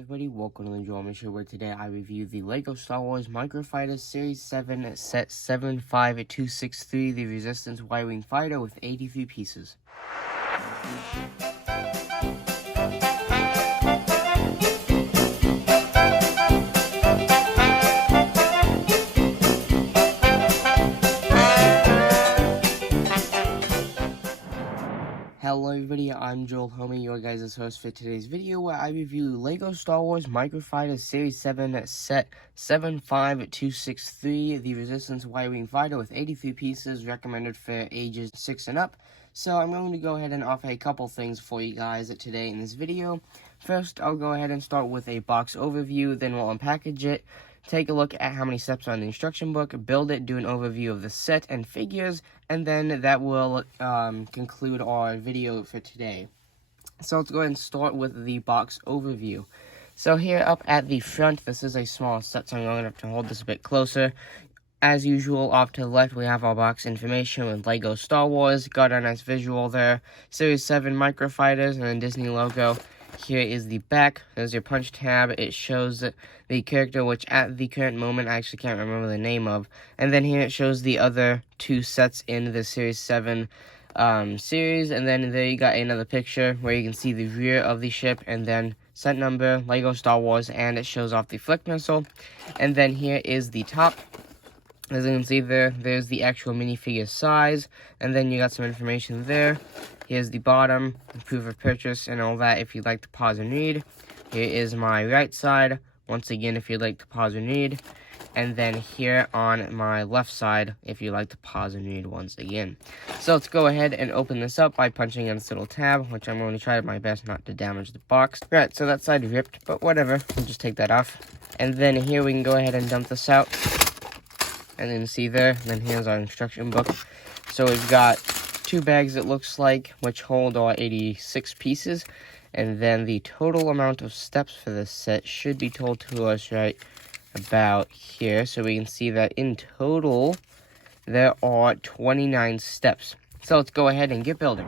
everybody, welcome to the Drama Show, where today I review the LEGO Star Wars Microfighters Series 7 Set 75263, the Resistance Y-Wing Fighter with 83 pieces. Hello everybody, I'm Joel Homie, your guys' host for today's video, where I review LEGO Star Wars Microfighters Series 7 Set 75263, the Resistance Y-Wing Fighter with 83 pieces, recommended for ages 6 and up. So I'm going to go ahead and offer a couple things for you guys today in this video. First, I'll go ahead and start with a box overview, then we'll unpackage it, take a look at how many steps are in the instruction book, build it, do an overview of the set and figures, and then that will conclude our video for today. So let's go ahead and start with the box overview. So here up at the front, this is a small set, so I'm going to have to hold this a bit closer. As usual, off to the left, we have our box information with LEGO Star Wars. Got a nice visual there. Series 7 Microfighters and then Disney logo. Here is the back. There's your punch tab. It shows the character, which at the current moment I actually can't remember the name of. And then here it shows the other two sets in the Series 7 series. And then there you got another picture where you can see the rear of the ship and then set number, LEGO Star Wars, and it shows off the flick missile. And then here is the top. As you can see there's the actual minifigure size, and then you got some information there. Here's the bottom, proof of purchase, and all that if you'd like to pause and read. Here is my right side, once again if you'd like to pause and read. And then here on my left side, if you'd like to pause and read once again. So let's go ahead and open this up by punching in this little tab, which I'm going to try my best not to damage the box. Right, so that side ripped, but whatever, we'll just take that off. And then here we can go ahead and dump this out. And then see there, and then here's our instruction book. So we've got two bags, it looks like, which hold our 86 pieces. And then the total amount of steps for this set should be told to us right about here. So we can see that in total, there are 29 steps. So let's go ahead and get building.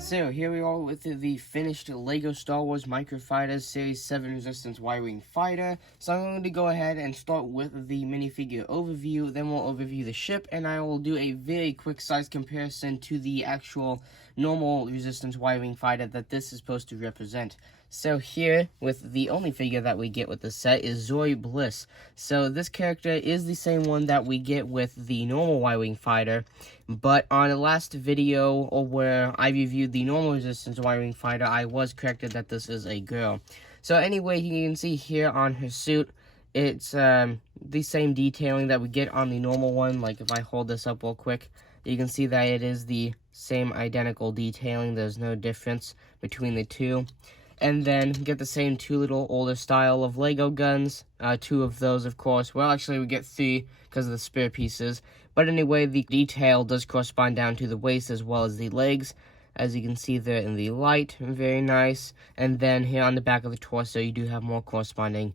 So here we are with the finished LEGO Star Wars Microfighters Series 7 Resistance Y-Wing Fighter. So I'm going to go ahead and start with the minifigure overview, then we'll overview the ship, and I will do a very quick size comparison to the actual normal Resistance Y-Wing Fighter that this is supposed to represent. So here, with the only figure that we get with the set is Zoe Bliss. So this character is the same one that we get with the normal Y-Wing Fighter, but on the last video, or where I reviewed the normal Resistance Y-Wing Fighter, I was corrected that this is a girl. So anyway, you can see here on her suit, it's the same detailing that we get on the normal one. Like if I hold this up real quick, you can see that it is the same identical detailing. There's no difference between the two. And then get the same two little older style of LEGO guns. Two of those, of course. Well, actually, we get three because of the spare pieces. But anyway, the detail does correspond down to the waist as well as the legs. As you can see there in the light. Very nice. And then here on the back of the torso, you do have more corresponding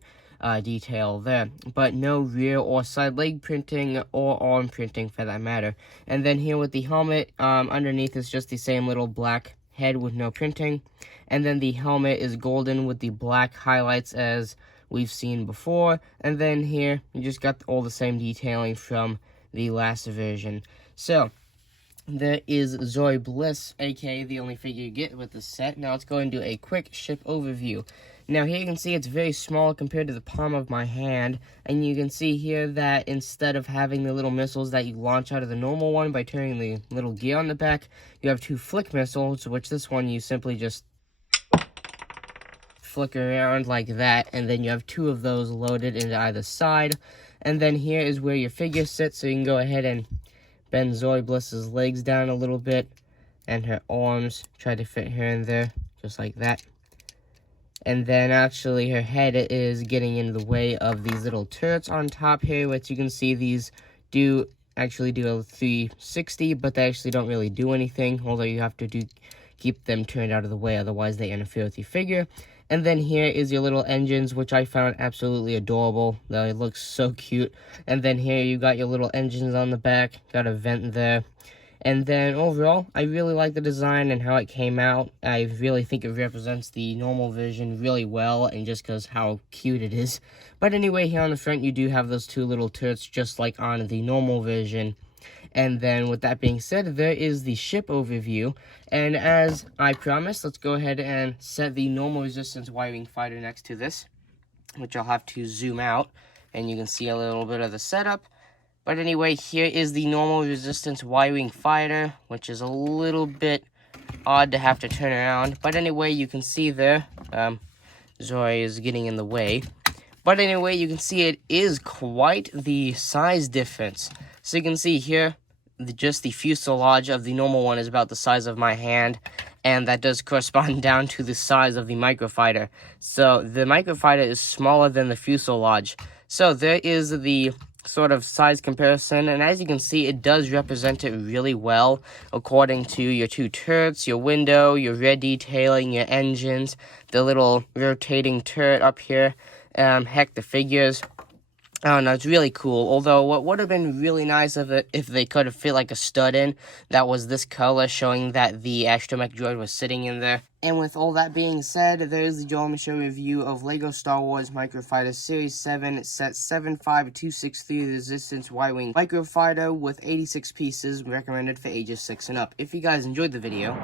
detail there. But no rear or side leg printing or arm printing for that matter. And then here with the helmet, underneath is just the same little black head with no printing, and then the helmet is golden with the black highlights as we've seen before, and then here you just got all the same detailing from the last version. So there is Zoe Bliss, aka the only figure you get with this set. Now let's go and do a quick ship overview. Now here you can see it's very small compared to the palm of my hand, and you can see here that instead of having the little missiles that you launch out of the normal one by turning the little gear on the back, you have two flick missiles, which this one you simply just flick around like that, and then you have two of those loaded into either side. And then here is where your figure sits, so you can go ahead and bend Zoe Bliss's legs down a little bit, and her arms, try to fit her in there, just like that. And then actually her head is getting in the way of these little turrets on top here, which you can see these do actually do a 360, but they actually don't really do anything, although you have to keep them turned out of the way, otherwise they interfere with your figure. And then here is your little engines, which I found absolutely adorable. They look so cute. And then here you got your little engines on the back, got a vent there. And then overall, I really like the design and how it came out. I really think it represents the normal version really well, and just because how cute it is. But anyway, here on the front, you do have those two little turrets just like on the normal version. And then with that being said, there is the ship overview. And as I promised, let's go ahead and set the normal resistance Y-Wing fighter next to this, which I'll have to zoom out, and you can see a little bit of the setup. But anyway, here is the normal resistance Y-Wing fighter, which is a little bit odd to have to turn around. But anyway, you can see there, Zoe is getting in the way. But anyway, you can see it is quite the size difference. So you can see here, just the fuselage of the normal one is about the size of my hand, and that does correspond down to the size of the microfighter. So the microfighter is smaller than the fuselage. So there is the sort of size comparison, and as you can see, it does represent it really well according to your two turrets, your window, your rear detailing, your engines, the little rotating turret up here, heck, the figures. I don't know, it's really cool. Although what would have been really nice of it if they could have fit like a stud in that was this color, showing that the astromech droid was sitting in there. And with all that being said, there's the Joel Michaud review of LEGO Star Wars Microfighters Series 7 set 75263 Resistance Y-Wing Microfighter with 86 pieces, recommended for ages 6 and up. If you guys enjoyed the video,